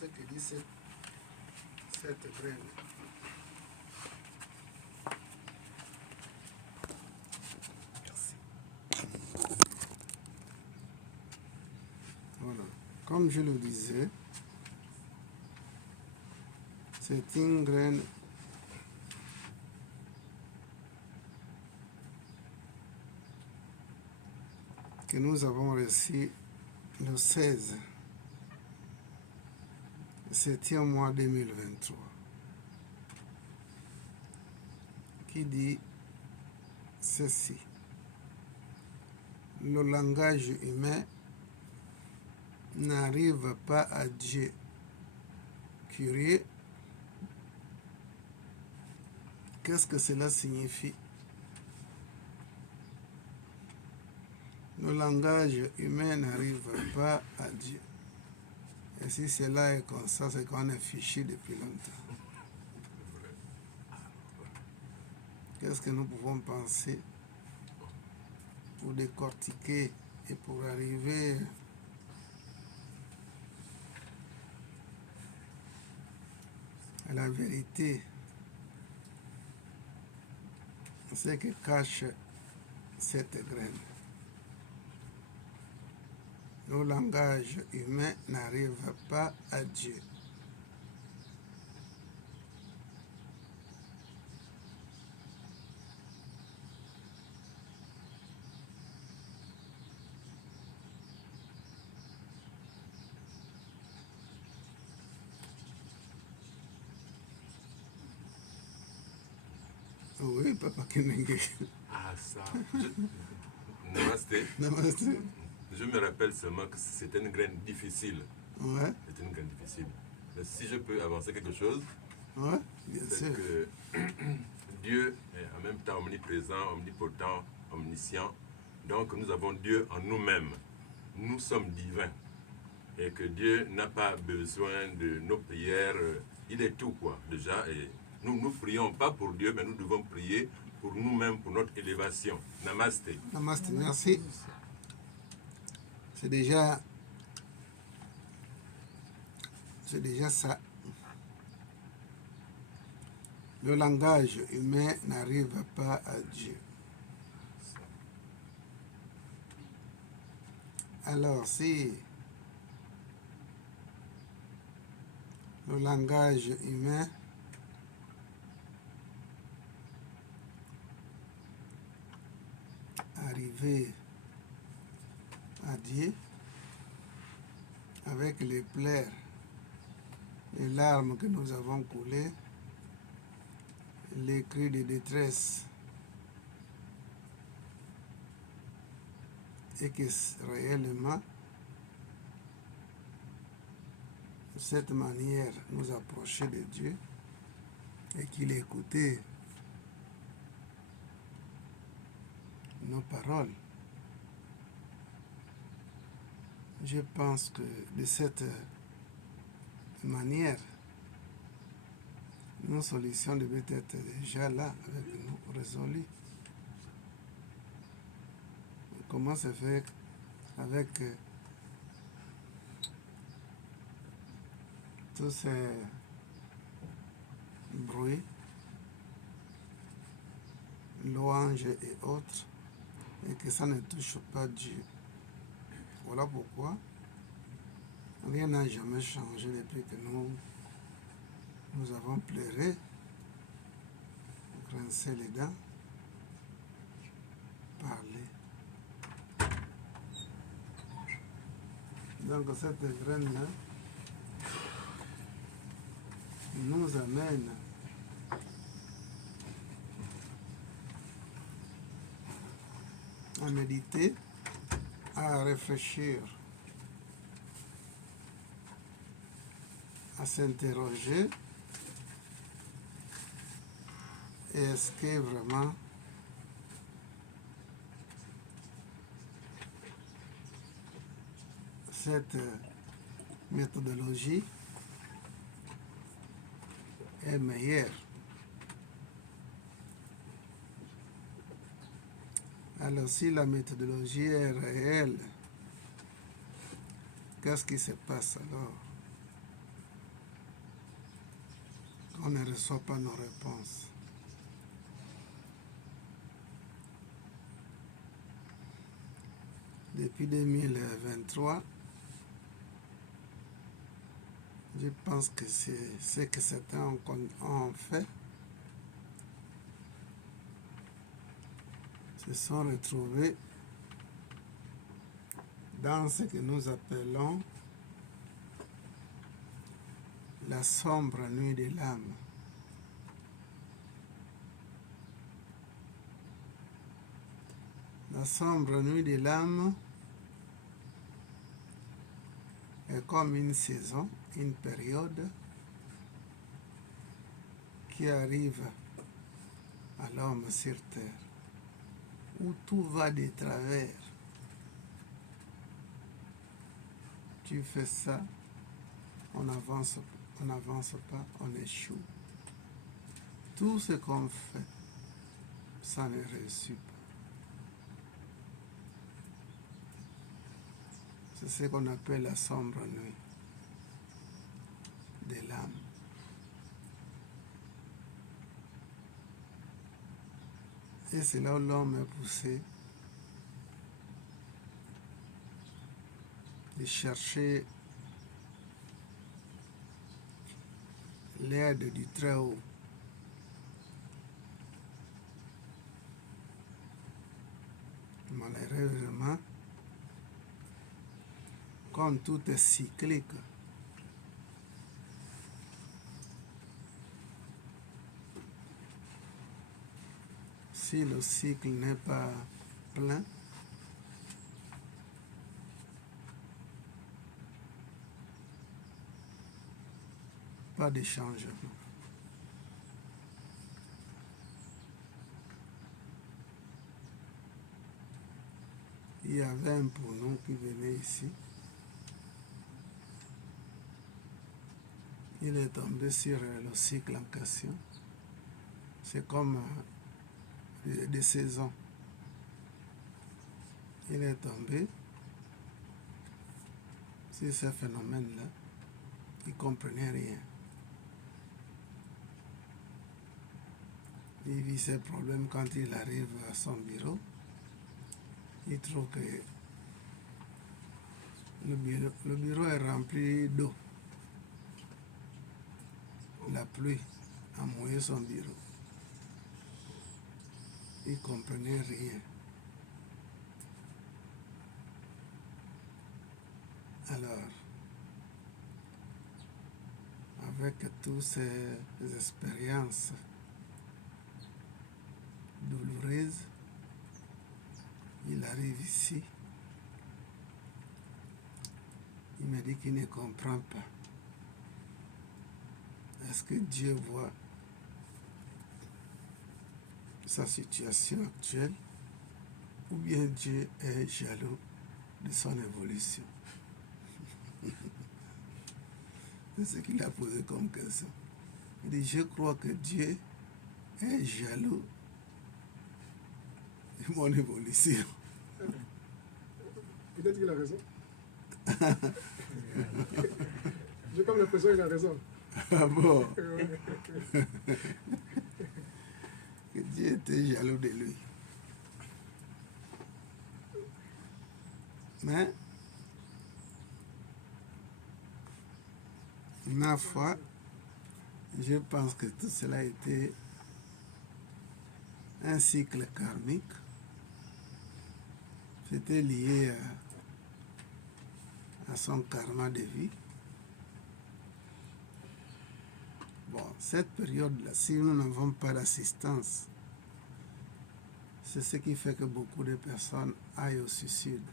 ce que dit cette graine. Merci. Voilà. Comme je le disais, c'est une graine que nous avons reçue le 16 septembre 2023, qui dit ceci: le langage humain n'arrive pas à Dieu. Curieux, qu'est-ce que cela signifie? Le langage humain n'arrive pas à Dieu. Et si cela est comme ça, c'est qu'on est fichu depuis longtemps. Qu'est-ce que nous pouvons penser pour décortiquer et pour arriver à la vérité, ce que cache cette graine? Le langage humain n'arrive pas à Dieu. Oui, Papa Kenenge. Ah, ça. Namasté. Namasté. Je me rappelle seulement que c'était une graine difficile. Ouais. C'était une graine difficile. Mais si je peux avancer quelque chose, ouais, bien c'est sûr. Que Dieu est en même temps omniprésent, omnipotent, omniscient. Donc nous avons Dieu en nous-mêmes. Nous sommes divins. Et que Dieu n'a pas besoin de nos prières. Il est tout, quoi, déjà. Et nous ne prions pas pour Dieu, mais nous devons prier pour nous-mêmes, pour notre élévation. Namasté. Namasté, merci. C'est déjà ça. Le langage humain n'arrive pas à Dieu. Alors, si le langage humain arrivait à Dieu avec les pleurs, les larmes que nous avons coulées, les cris de détresse, et que réellement, de cette manière, nous approcher de Dieu et qu'il écoutait nos paroles. Je pense que de cette manière, nos solutions devaient être déjà là avec nous, résolues. Comment se fait avec tous ces bruits, louanges et autres, et que ça ne touche pas Dieu? Voilà pourquoi rien n'a jamais changé depuis que nous avons pleuré, grincé les dents, parlé. Donc cette graine-là nous amène à méditer, à réfléchir, à s'interroger. Et est-ce que vraiment cette méthodologie est meilleure? Alors si la méthodologie est réelle, qu'est-ce qui se passe alors? on ne reçoit pas nos réponses. Depuis 2023, je pense que c'est ce que certains ont fait. Se sont retrouvés dans ce que nous appelons la sombre nuit de l'âme. La sombre nuit de l'âme est comme une saison, une période qui arrive à l'homme sur terre, où tout va de travers. Tu fais ça, on n'avance pas, on échoue. Tout ce qu'on fait, ça ne réussit pas. C'est ce qu'on appelle la sombre nuit de l'âme. Et c'est là où l'homme est poussé de chercher l'aide du Très-Haut. Malheureusement, comme tout est cyclique, si le cycle n'est pas plein, pas de changement. Il y avait un pour nous qui venait ici. Il est tombé sur le cycle en question. C'est comme des saisons. Il est tombé sur ce phénomène-là. Il ne comprenait rien. Il vit ses problèmes quand il arrive à son bureau. Il trouve que le bureau est rempli d'eau. La pluie a mouillé son bureau. Il ne comprenait rien. Alors, avec toutes ces expériences douloureuses, il arrive ici. Il me dit qu'il ne comprend pas. Est-ce que Dieu voit sa situation actuelle ou bien Dieu est jaloux de son évolution? C'est ce qu'il a posé comme question. Il dit, je crois que Dieu est jaloux de mon évolution. Peut-être qu'il a raison. J'ai comme l'impression qu'il a raison. Ah bon? Que Dieu était jaloux de lui. Mais, ma foi, je pense que tout cela a été un cycle karmique. C'était lié à son karma de vie. Bon, cette période-là, si nous n'avons pas d'assistance, c'est ce qui fait que beaucoup de personnes aillent au suicide.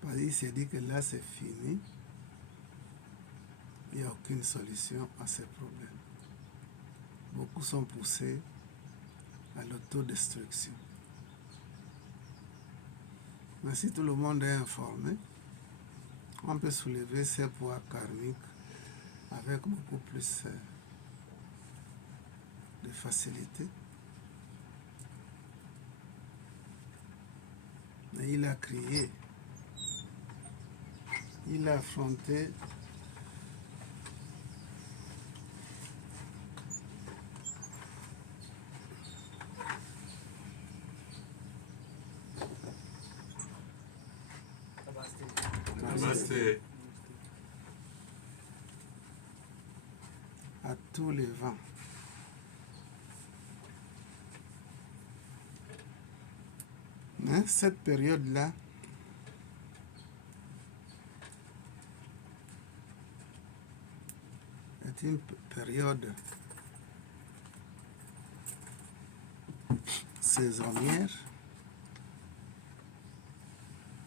Parce qu'il s'est dit que là, c'est fini. Il n'y a aucune solution à ces problèmes. Beaucoup sont poussés à l'autodestruction. Mais si tout le monde est informé, on peut soulever ces poids karmiques avec beaucoup plus de facilité. Mais il a crié, il a affronté Namasté. À tous les vents. Mais cette période-là, est une période saisonnière.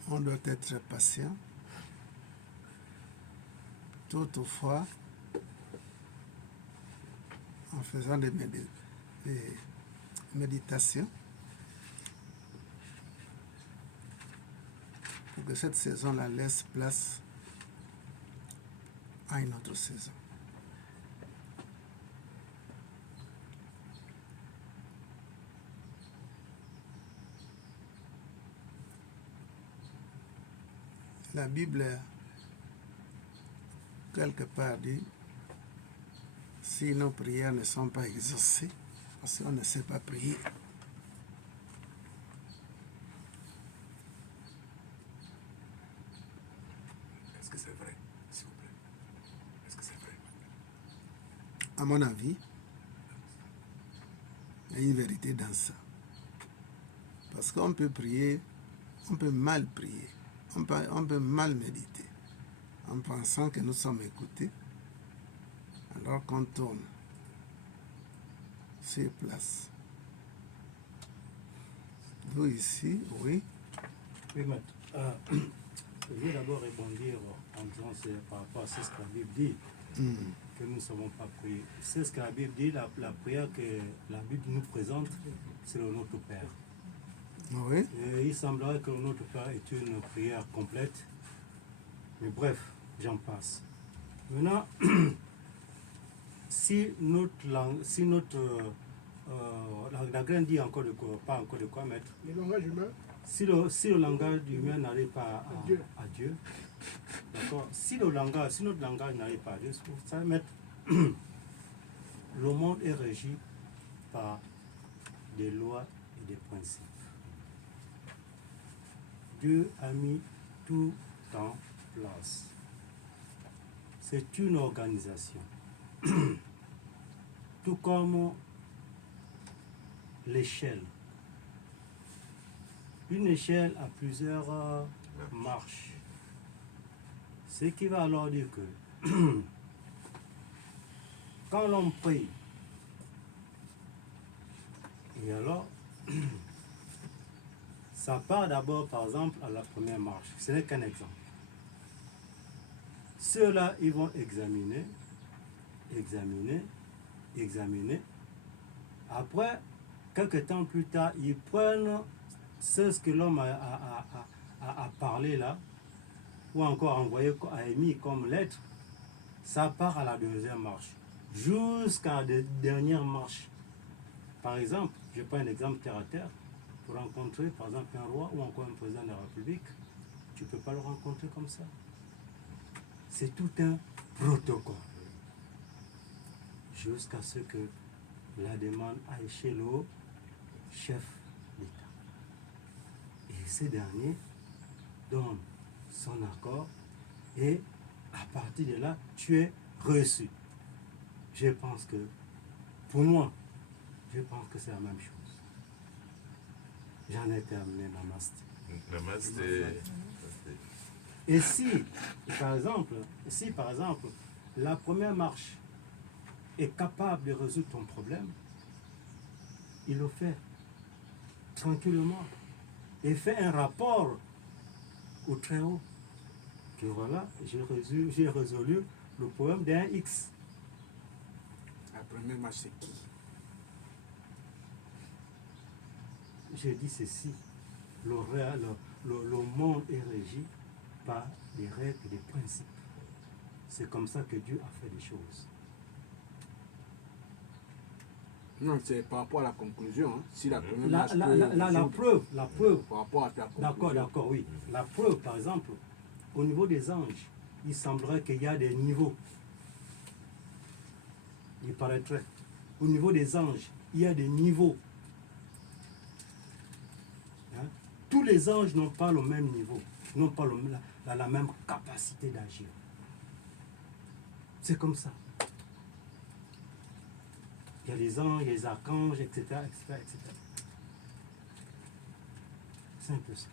On doit être patient. Toutefois, en faisant des méditations, pour que cette saison-là laisse place à une autre saison. La Bible, quelque part, dit, si nos prières ne sont pas exaucées, parce qu'on ne sait pas prier, Est-ce que c'est vrai, s'il vous plaît? Est-ce que c'est vrai? à mon avis, il y a une vérité dans ça. Parce qu'on peut prier, on peut mal prier, on peut mal méditer, en pensant que nous sommes écoutés, alors qu'on tourne sur place. Vous ici, oui. Oui, maître. Je vais d'abord répondre en disant c'est par rapport à ce que la Bible dit, que nous ne savons pas prier. C'est ce que la Bible dit, la prière que la Bible nous présente, c'est le Notre Père. Oui. Et il semblerait que le Notre Père est une prière complète. Mais bref, j'en passe. Maintenant, si notre langue, si notre... la graine dit encore de quoi, pas encore de quoi, maître. Le langage humain, Si le langage humain n'arrive pas à Dieu, d'accord, si notre langage n'arrive pas à Dieu, ça va mettre le monde est régi par des lois et des principes. Dieu a mis tout en place. C'est une organisation. Tout comme l'échelle. Une échelle a plusieurs marches. Ce qui va alors dire que quand l'on prie, et alors, ça part d'abord par exemple à la première marche. Ce n'est qu'un exemple. Ceux-là, ils vont examiner. Après, quelques temps plus tard, ils prennent ce que l'homme a parlé là, ou encore envoyé, a émis comme lettre, ça part à la deuxième marche, jusqu'à la dernière marche. Par exemple, je prends un exemple terre à terre, pour rencontrer par exemple un roi ou encore un président de la République, tu ne peux pas le rencontrer comme ça. C'est tout un protocole. Jusqu'à ce que la demande aille chez le chef d'État. Et ce dernier donne son accord et à partir de là, tu es reçu. Je pense que, pour moi, je pense que c'est la même chose. J'en ai terminé, Namasté. Namasté. Et si, par exemple, la première marche est capable de résoudre ton problème, il le fait tranquillement et fait un rapport au très haut que voilà, j'ai résolu le problème d'un X. La première marche, c'est qui? J'ai dit ceci, le monde est régi par des règles et des principes. C'est comme ça que Dieu a fait les choses. Non, c'est par rapport à la conclusion. Hein. Si la première marche La preuve. Par rapport à ta conclusion. D'accord, oui. La preuve, par exemple, au niveau des anges, il semblerait qu'il y a des niveaux. Il paraîtrait. Au niveau des anges, il y a des niveaux. Hein? Tous les anges n'ont pas le même niveau. a la même capacité d'agir. C'est comme ça. Il y a les anges, il y a les archanges, etc., etc., etc. C'est un peu ça.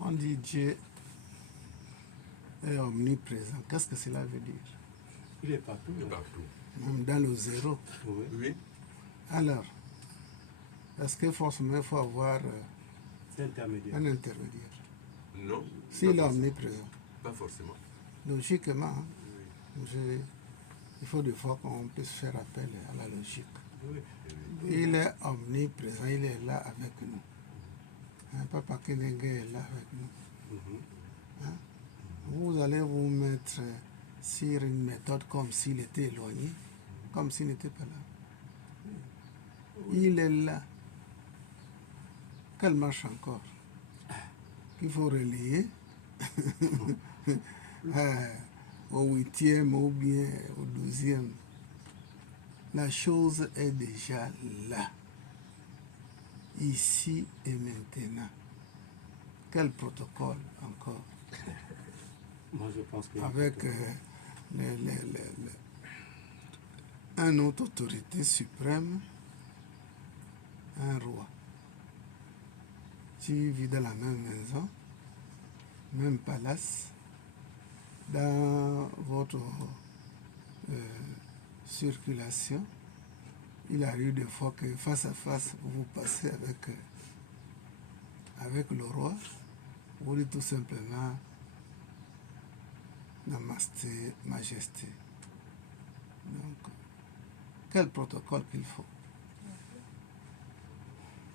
On dit Dieu est omniprésent. Qu'est-ce que cela veut dire? Il est partout. Et là. partout. Même dans le zéro. Oui. Oui, Alors, est-ce que forcément il faut avoir C'est intermédiaire. un intermédiaire? non. S'il pas est forcément. omniprésent, Pas forcément. logiquement, hein, Oui. il faut des fois qu'on puisse faire appel à la logique. Oui. Oui. Il est omniprésent, il est là avec nous. Hein, Papa Kenenge est là avec nous. Mhm. Vous allez vous mettre sur une méthode comme s'il était éloigné, comme s'il n'était pas là. Il est là. Quelle marche encore qu'il faut relayer au 8e ou bien au 12e. La chose est déjà là, ici et maintenant. Quel protocole encore? Moi, je pense que... Avec un autre autorité suprême, un roi. Tu vis dans la même maison, même palace, dans votre circulation, il arrive des fois que face à face, vous passez avec le roi, vous dites tout simplement Namasté, Majesté. Donc, quel protocole qu'il faut?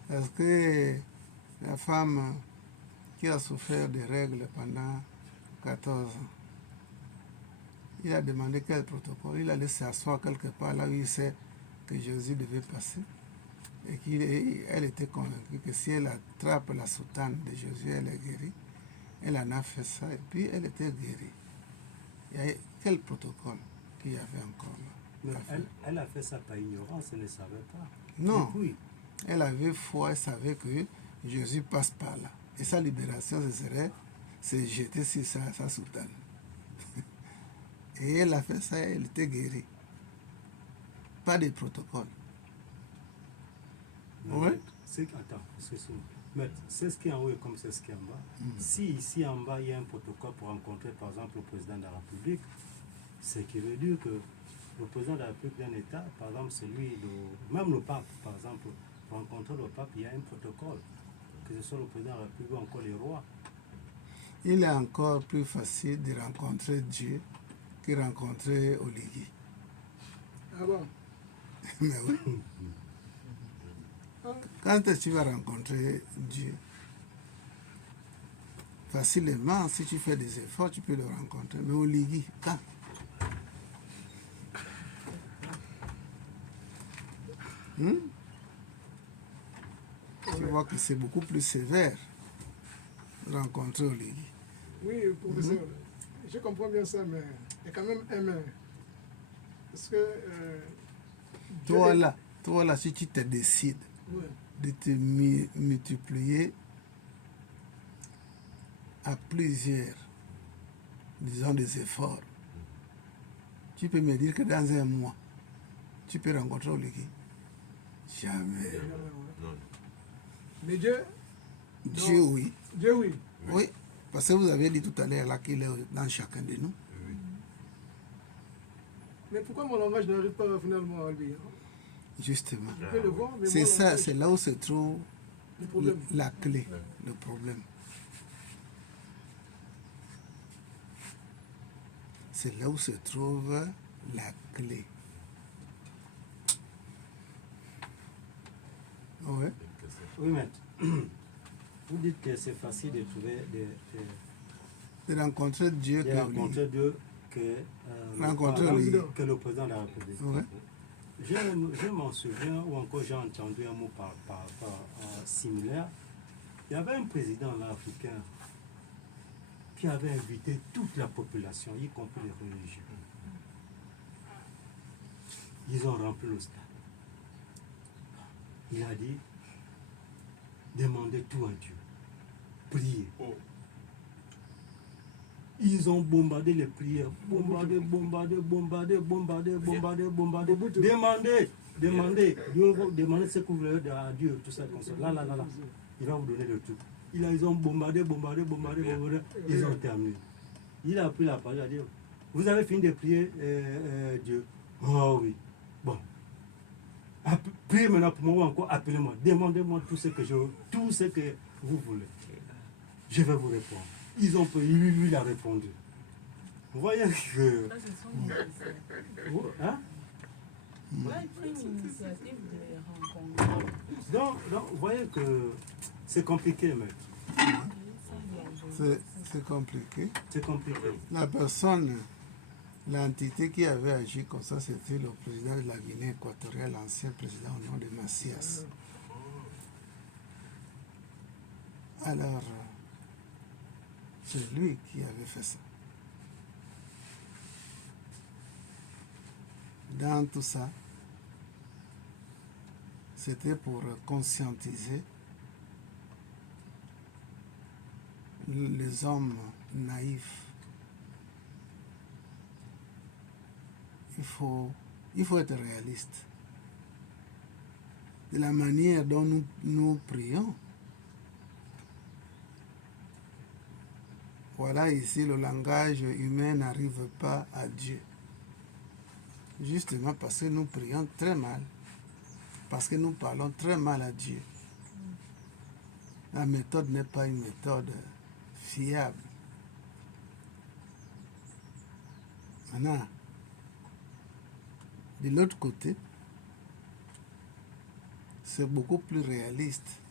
Est-ce que la femme qui a souffert des règles pendant 14 ans, il a demandé quel protocole? Il allait s'asseoir quelque part là où il sait que Jésus devait passer et qu'elle était convaincue que si elle attrape la soutane de Jésus, elle est guérie. Elle en a fait ça et puis elle était guérie. Il y a quel protocole qu'il y avait encore là? Mais elle a fait ça par ignorance, elle ne savait pas. Non, Et puis, elle avait foi, elle savait que Jésus passe par là. Et sa libération, ce serait se jeter sur sa soutane. Et elle a fait ça, elle était guérie. Pas de protocole. non, Oui. Attends, excuse-moi. Mais c'est ce qui est en haut et comme c'est ce qui est en bas. Si ici en bas, il y a un protocole pour rencontrer, par exemple, le président de la République, ce qui veut dire que le président de la République d'un État, par exemple, même le pape, par exemple, pour rencontrer le pape, il y a un protocole. Que ce soit le président de la République ou encore les rois. Il est encore plus facile de rencontrer Dieu que rencontrer Oligui. Ah bon? Mais oui. Quand est-ce que tu vas rencontrer Dieu? Facilement, si tu fais des efforts, tu peux le rencontrer. Mais Oligui, quand? Tu vois que c'est beaucoup plus sévère de rencontrer Oligui. Oui, professeur, je comprends bien ça, mais il y a quand même un mais. Parce que... Toi là, si tu te décides Oui. de te multiplier à plusieurs, disons, des efforts, tu peux me dire que dans un mois, tu peux rencontrer Oligui? Jamais. Non. Mais Dieu, Dieu, oui. Dieu, oui. Oui, parce que vous avez dit tout à l'heure là qu'il est dans chacun de nous. Oui. Mais pourquoi mon langage n'arrive pas finalement à lui? Justement. Je peux le voir, mais C'est mon ça, langage, c'est là où se trouve le problème. la clé, le problème. C'est là où se trouve la clé. Ouais. Oui, mais vous dites que c'est facile de trouver De rencontrer Dieu de que rencontrer Dieu Rencontrer par- lui. que le président de la République. Ouais. Je m'en souviens, ou encore j'ai entendu un mot similaire. Il y avait un président là, africain qui avait invité toute la population, y compris les religieux. Ils ont rempli le stade. Il a dit, Demandez tout à Dieu. Priez. Oh. Ils ont bombardé les prières. Bombardé. Demandez ce que vous voulez à Dieu, tout ça comme ça. Là. Il va vous donner le tout. Ils ont bombardé. Ils ont terminé. Il a pris la parole, il a dit, vous avez fini de prier Dieu. Oh oui. Bon. Priez maintenant pour moi encore, appelez-moi. Demandez-moi tout ce que vous voulez. Je vais vous répondre. Ils ont prié, lui il a répondu. Vous voyez que... Ça, ce sont des initiatives. Hein? Là, il prend une initiative de rencontre. Donc, vous voyez que c'est compliqué, mais C'est compliqué. c'est compliqué. La personne, l'entité qui avait agi comme ça, c'était le président de la Guinée équatoriale, l'ancien président au nom de Macias. Alors, c'est lui qui avait fait ça. Dans tout ça, c'était pour conscientiser les hommes naïfs. Il faut être réaliste. De la manière dont nous prions, voilà ici le langage humain n'arrive pas à Dieu. Justement parce que nous prions très mal, parce que nous parlons très mal à Dieu. La méthode n'est pas une méthode fiable. Maintenant, de l'autre côté, c'est beaucoup plus réaliste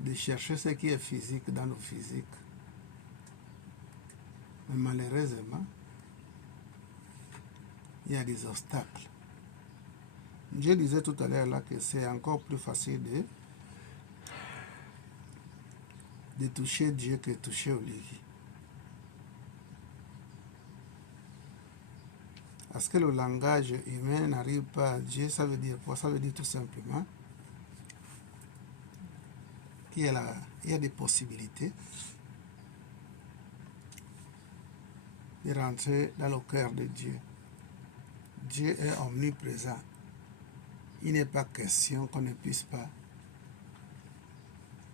de chercher ce qui est physique dans le physique. Mais malheureusement, il y a des obstacles. Je disais tout à l'heure là que c'est encore plus facile de toucher Dieu que toucher Olivier. Parce que le langage humain n'arrive pas à Dieu, ça veut dire quoi? Ça veut dire tout simplement qu'il y a des possibilités de rentrer dans le cœur de Dieu. Dieu est omniprésent. Il n'est pas question qu'on ne puisse pas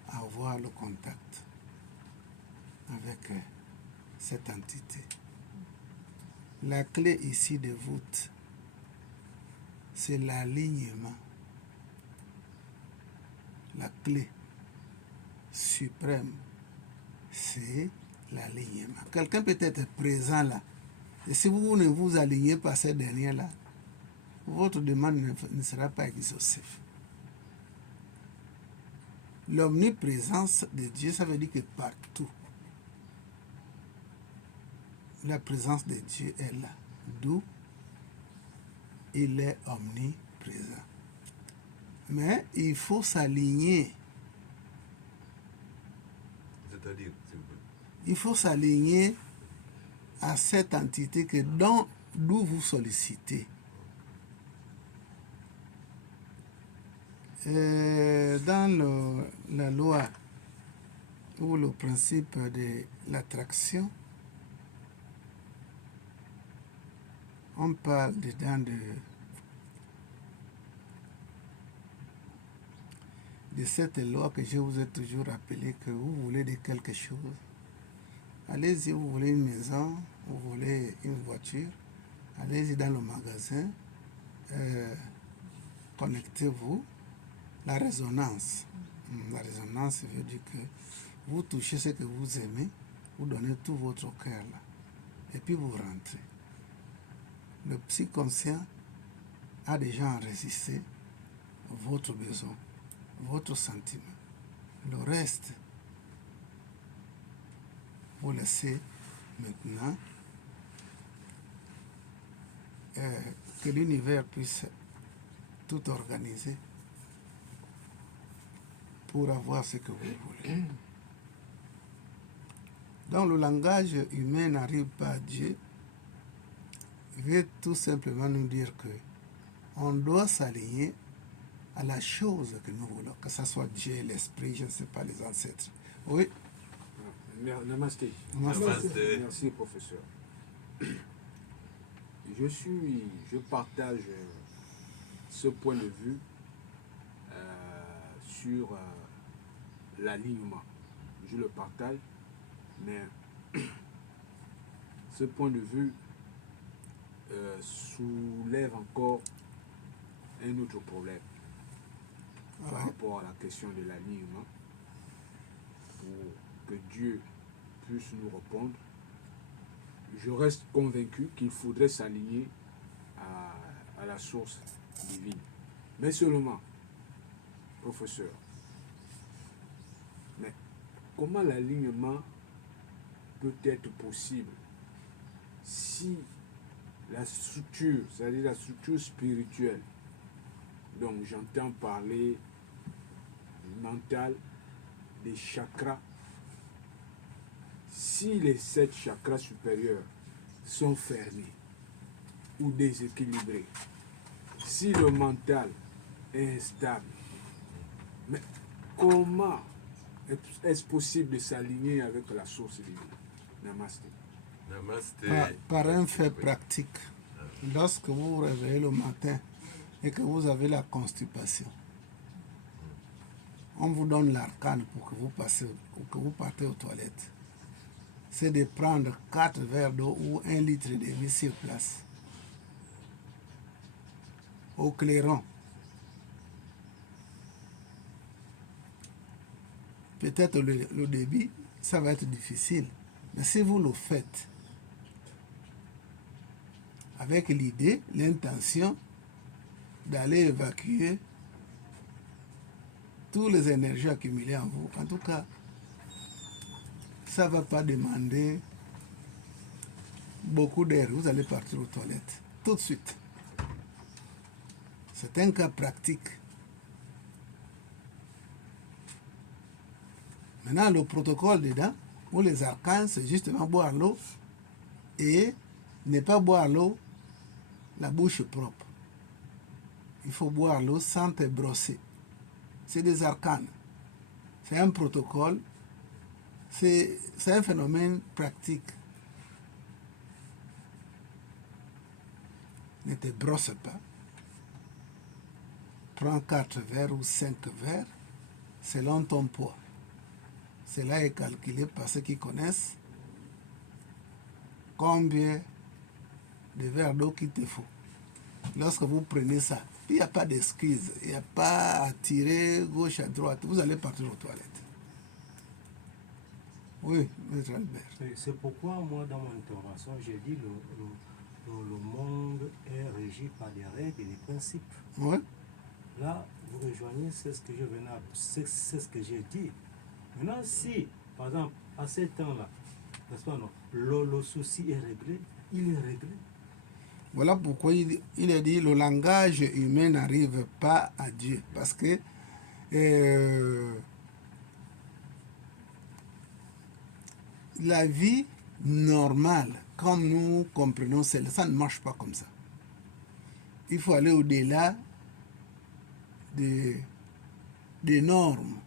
avoir le contact avec cette entité. La clé ici de voûte, c'est l'alignement. La clé suprême, c'est l'alignement. Quelqu'un peut être présent là. Et si vous ne vous alignez pas à cette dernière-là, votre demande ne sera pas exaucée. L'omniprésence de Dieu, ça veut dire que partout, la présence de Dieu est là. D'où il est omniprésent. Mais il faut s'aligner. C'est-à-dire, s'il vous plaît. Il faut s'aligner à cette entité d'où vous sollicitez. Dans la loi ou le principe de l'attraction, on parle dedans de cette loi que je vous ai toujours rappelé, que vous voulez de quelque chose. Allez-y, vous voulez une maison, vous voulez une voiture, allez-y dans le magasin, connectez-vous. La résonance. La résonance veut dire que vous touchez ce que vous aimez, vous donnez tout votre cœur là, et puis vous rentrez. Le psy-conscient a déjà enregistré votre besoin, votre sentiment. Le reste, vous laissez maintenant que l'univers puisse tout organiser pour avoir ce que vous voulez. Donc le langage humain n'arrive pas à Dieu. Il veut tout simplement nous dire que on doit s'aligner à la chose que nous voulons, que ce soit Dieu, l'esprit, je ne sais pas, les ancêtres. Oui. Namasté. Namasté. Merci, professeur. Je partage ce point de vue sur l'alignement. Je le partage, mais ce point de vue soulève encore un autre problème par rapport à la question de l'alignement. Pour que Dieu puisse nous répondre, je reste convaincu qu'il faudrait s'aligner à la source divine. Mais seulement, professeur, mais comment l'alignement peut être possible si la structure, c'est-à-dire la structure spirituelle, donc j'entends parler du mental, des chakras, si les 7 chakras supérieurs sont fermés ou déséquilibrés, si le mental est instable, mais comment est-ce possible de s'aligner avec la source divine? Namasté. Namasté. Par un fait pratique, lorsque vous vous réveillez le matin et que vous avez la constipation, on vous donne l'arcane pour que vous partez aux toilettes. C'est de prendre 4 verres d'eau ou 1 litre de vie sur place. Au clairon. Peut-être le débit, ça va être difficile. Mais si vous le faites avec l'idée, l'intention d'aller évacuer toutes les énergies accumulées en vous, en tout cas, ça ne va pas demander beaucoup d'air. Vous allez partir aux toilettes tout de suite. C'est un cas pratique. Maintenant, le protocole dedans, ou les arcanes, c'est justement boire l'eau et ne pas boire l'eau la bouche propre. Il faut boire l'eau sans te brosser. C'est des arcanes. C'est un protocole. C'est un phénomène pratique. Ne te brosse pas. Prends 4 verres ou 5 verres selon ton poids. Cela est calculé par ceux qui connaissent combien de verres d'eau qu'il te faut. Lorsque vous prenez ça, il n'y a pas d'excuse, il n'y a pas à tirer gauche à droite. Vous allez partir aux toilettes. Oui, M. Albert. C'est pourquoi moi, dans mon intervention, j'ai dit le monde est régi par des règles et des principes. Oui. Là, vous rejoignez, c'est ce que je venais c'est ce que j'ai dit. Maintenant, si, par exemple, à ces temps-là, n'est-ce pas, non, le souci est réglé, il est réglé. Voilà pourquoi il a dit le langage humain n'arrive pas à Dieu. Parce que la vie normale, comme nous comprenons celle, ça ne marche pas comme ça. Il faut aller au-delà des normes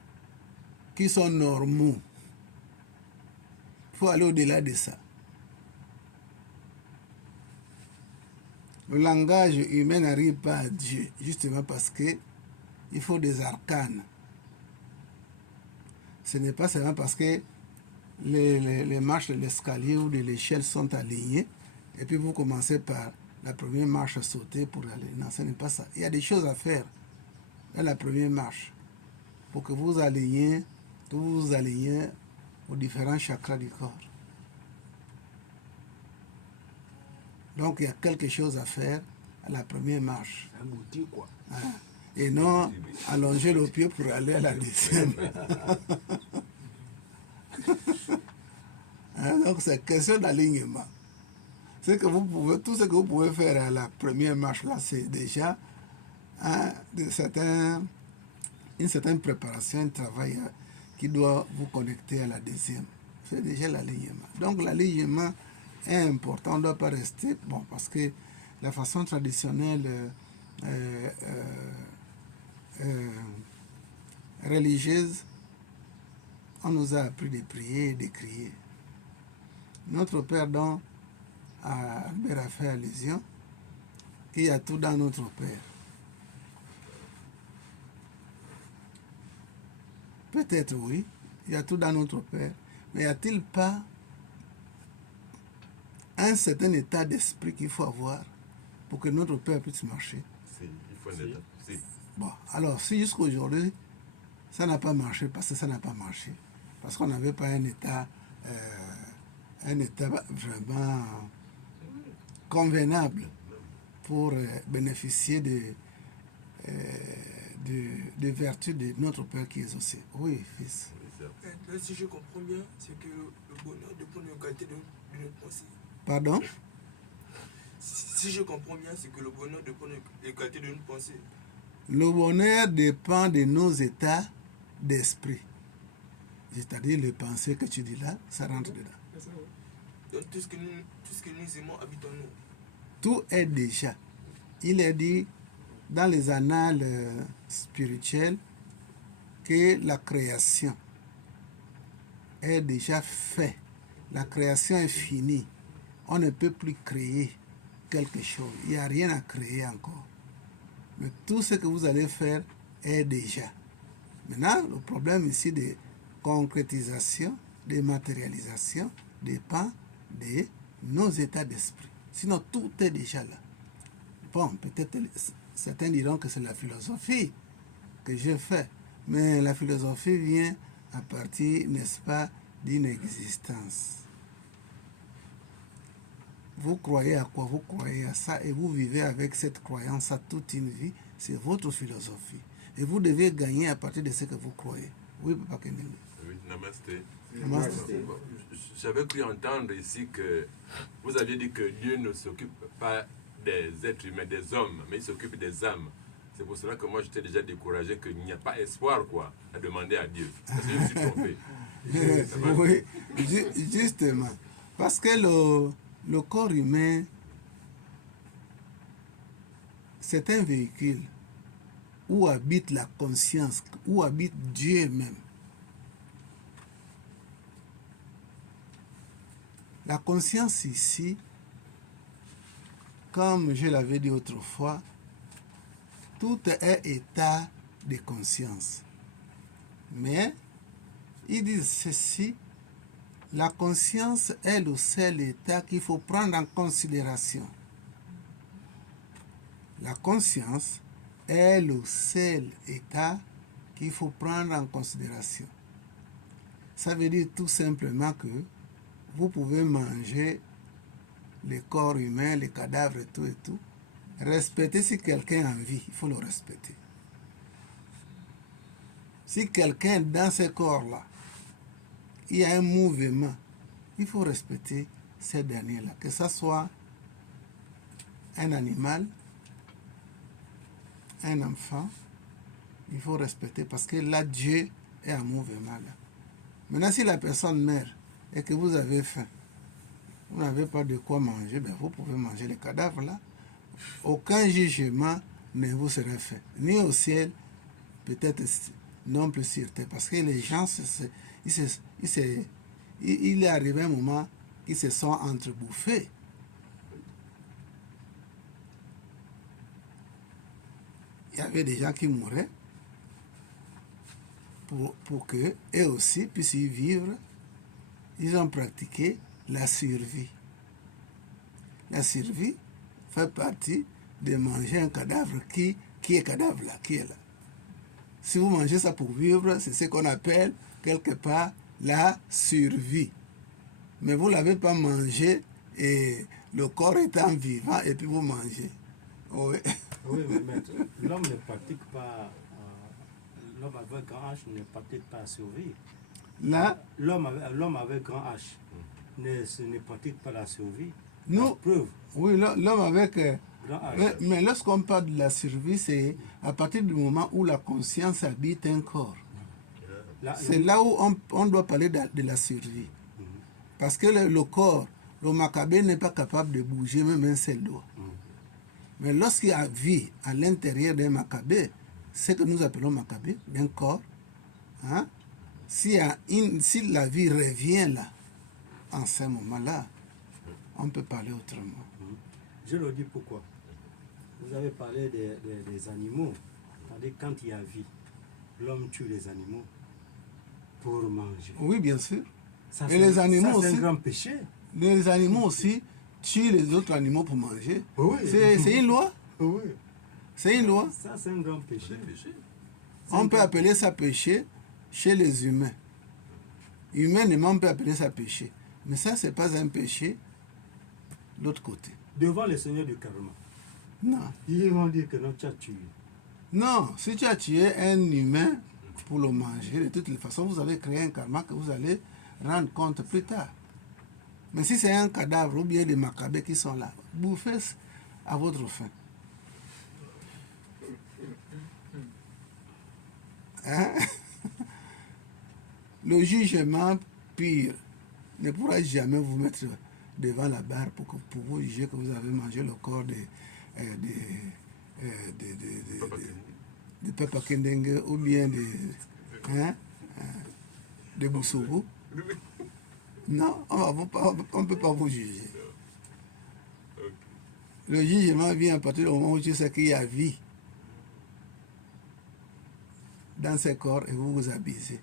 qui sont normaux. Il faut aller au-delà de ça. Le langage humain n'arrive pas à Dieu, justement parce que il faut des arcanes. Ce n'est pas seulement parce que les marches de l'escalier ou de l'échelle sont alignées, et puis vous commencez par la première marche à sauter pour aller. Non, ce n'est pas ça. Il y a des choses à faire dans la première marche pour que vous vous alignez aux différents chakras du corps. Donc il y a quelque chose à faire à la première marche. Un outil, quoi. Et non allonger le pied pour aller à la deuxième. Donc c'est question d'alignement. Tout ce que vous pouvez faire à la première marche, là, c'est déjà une certaine préparation, un travail qui doit vous connecter à la deuxième. C'est déjà l'alignement. Donc l'alignement est important, on ne doit pas rester, bon, parce que la façon traditionnelle religieuse, on nous a appris de prier et de crier. Notre Père, dont Albert a fait allusion, il y a tout dans notre Père. Peut-être oui, il y a tout dans notre Père, mais y a-t-il pas un certain état d'esprit qu'il faut avoir pour que notre Père puisse marcher? Si, il faut un état. Si. Bon, alors si jusqu'à aujourd'hui, ça n'a pas marché, parce que ça n'a pas marché, parce qu'on n'avait pas un état vraiment convenable pour bénéficier des vertus de notre Père qui est aussi. Oui, fils. Là, si je comprends bien, c'est que le bonheur dépend de la qualité de notre pensée. Pardon? Si je comprends bien, c'est que le bonheur dépend de la qualité de notre pensée. Le bonheur dépend de nos états d'esprit. C'est-à-dire les pensées que tu dis là, ça rentre dedans. C'est ça, oui. Donc tout ce que nous aimons habite en nous. Tout est déjà. Il est dit dans les annales spirituelles que la création est déjà faite. La création est finie. On ne peut plus créer quelque chose. Il n'y a rien à créer encore. Mais tout ce que vous allez faire est déjà. Maintenant, le problème ici de concrétisation, de matérialisation, dépend de nos états d'esprit. Sinon, tout est déjà là. Bon, peut-être certains diront que c'est la philosophie que je fais. Mais la philosophie vient à partir, n'est-ce pas, d'une existence. Vous croyez à quoi? Vous croyez à ça et vous vivez avec cette croyance toute une vie. C'est votre philosophie. Et vous devez gagner à partir de ce que vous croyez. Oui, Papa Kennedy. Oui, namasté. Namasté. J'avais cru entendre ici que vous aviez dit que Dieu ne s'occupe pas des êtres humains, des hommes, mais il s'occupe des âmes. C'est pour cela que moi j'étais déjà découragé qu'il n'y a pas espoir quoi, à demander à Dieu. Parce que je me suis trompé. Oui, justement. Parce que le corps humain, c'est un véhicule où habite la conscience, où habite Dieu même. La conscience ici, comme je l'avais dit autrefois, tout est état de conscience. Mais, ils disent ceci, la conscience est le seul état qu'il faut prendre en considération. La conscience est le seul état qu'il faut prendre en considération. Ça veut dire tout simplement que vous pouvez manger les corps humains, les cadavres et tout. Respecter si quelqu'un a envie, il faut le respecter. Si quelqu'un dans ce corps-là, il y a un mouvement, il faut respecter ces derniers-là. Que ce soit un animal, un enfant, il faut respecter parce que là, Dieu est en mouvement. Là. Maintenant, si la personne meurt et que vous avez faim, vous n'avez pas de quoi manger, ben vous pouvez manger les cadavres là. Aucun jugement ne vous sera fait. Ni au ciel, peut-être non plus sur terre. Parce que les gens, il est arrivé un moment qu'ils se sont entrebouffés. Il y avait des gens qui mouraient pour qu'eux aussi puissent y vivre. Ils ont pratiqué la survie. La survie fait partie de manger un cadavre qui est cadavre là, qui est là. Si vous mangez ça pour vivre, c'est ce qu'on appelle quelque part la survie. Mais vous ne l'avez pas mangé et le corps étant vivant et puis vous mangez. Oui, oui mais maître, l'homme ne pratique pas, l'homme avec grand H ne pratique pas la survie. Là, l'homme avec grand H ne pratique pas la survie. Nous, preuve. Oui, l'homme avec... grand H. Mais lorsqu'on parle de la survie, c'est à partir du moment où la conscience habite un corps. C'est là où on doit parler de la survie. Parce que le corps, le macabé n'est pas capable de bouger même un seul doigt. Mais lorsqu'il y a vie à l'intérieur d'un macabé, ce que nous appelons Maccabée, d'un corps, hein, si la vie revient là, en ce moment-là, on peut parler autrement. Je le dis pourquoi. Vous avez parlé des animaux. C'est-à-dire quand il y a vie, l'homme tue les animaux pour manger. Oui, bien sûr. Ça, Et les animaux c'est aussi. un grand péché. Les animaux aussi tuent les autres animaux pour manger. Oui. C'est une loi. Oui. C'est une loi. Ça, c'est un grand péché. On peut appeler ça péché chez les humains. Humainement, on peut appeler ça péché. Mais ça, ce n'est pas un péché de l'autre côté. Devant le Seigneur du karma, Non. ils vont dire que non, tu as tué. Non, si tu as tué un humain pour le manger, de toutes les façons, vous allez créer un karma que vous allez rendre compte plus tard. Mais si c'est un cadavre ou bien des Maccabées qui sont là, bouffez à votre faim. Hein? Le jugement pire ne pourra jamais vous mettre devant la barre pour vous juger que vous avez mangé le corps de Papa Kendenge ou bien de Boussougou. Non, on ne peut pas vous juger. Le jugement vient à partir du moment où tu sais qu'il y a vie dans ce corps et vous vous abusez.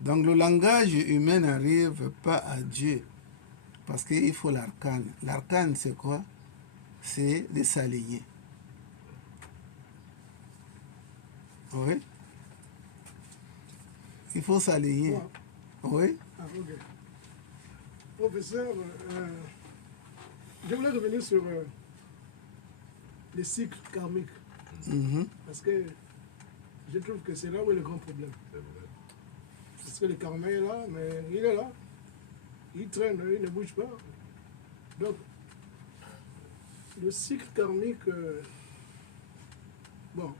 Donc le langage humain n'arrive pas à Dieu parce qu'il faut l'arcane. L'arcane, c'est quoi? C'est de s'aligner. Oui. Il faut s'aligner. Oui. Ah, ok. Professeur, je voulais revenir sur les cycles karmiques. Mhm. Parce que je trouve que c'est là où est le grand problème. Parce que le karma est là, mais il est là. Il traîne, il ne bouge pas. Donc, le cycle karmique, bon,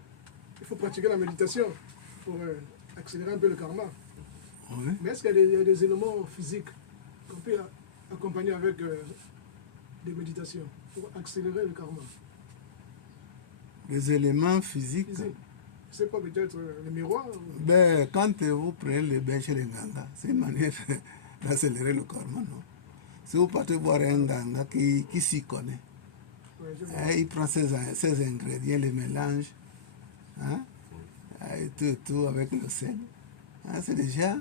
il faut pratiquer la méditation pour accélérer un peu le karma. Oui. Mais est-ce qu'il y a des éléments physiques qu'on peut accompagner avec des méditations pour accélérer le karma? Les éléments physiques. Physique. C'est pas peut-être le miroir? Ben, quand vous prenez le bain chez les Nganga, c'est une manière d'accélérer le karma, non? Si vous partez voir un Nganga qui s'y connaît, Ouais, je vois. il prend ses ingrédients, les mélange, hein, et tout avec le sel. Hein, c'est déjà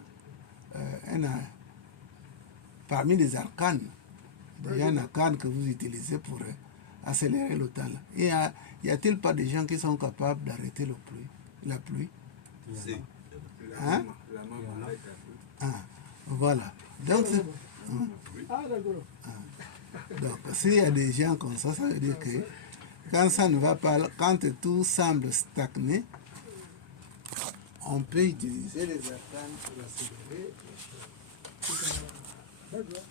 parmi les arcanes, déjà un arcane que vous utilisez pour accélérer le temps. Y a-t-il pas des gens qui sont capables d'arrêter la pluie? Si. Hein? La main m'arrête un peu. Ah, voilà. Donc, Ah, d'accord. donc, s'il y a des gens comme ça veut dire que quand ça ne va pas, quand tout semble stagner, on peut utiliser les arcanes pour accélérer. D'accord.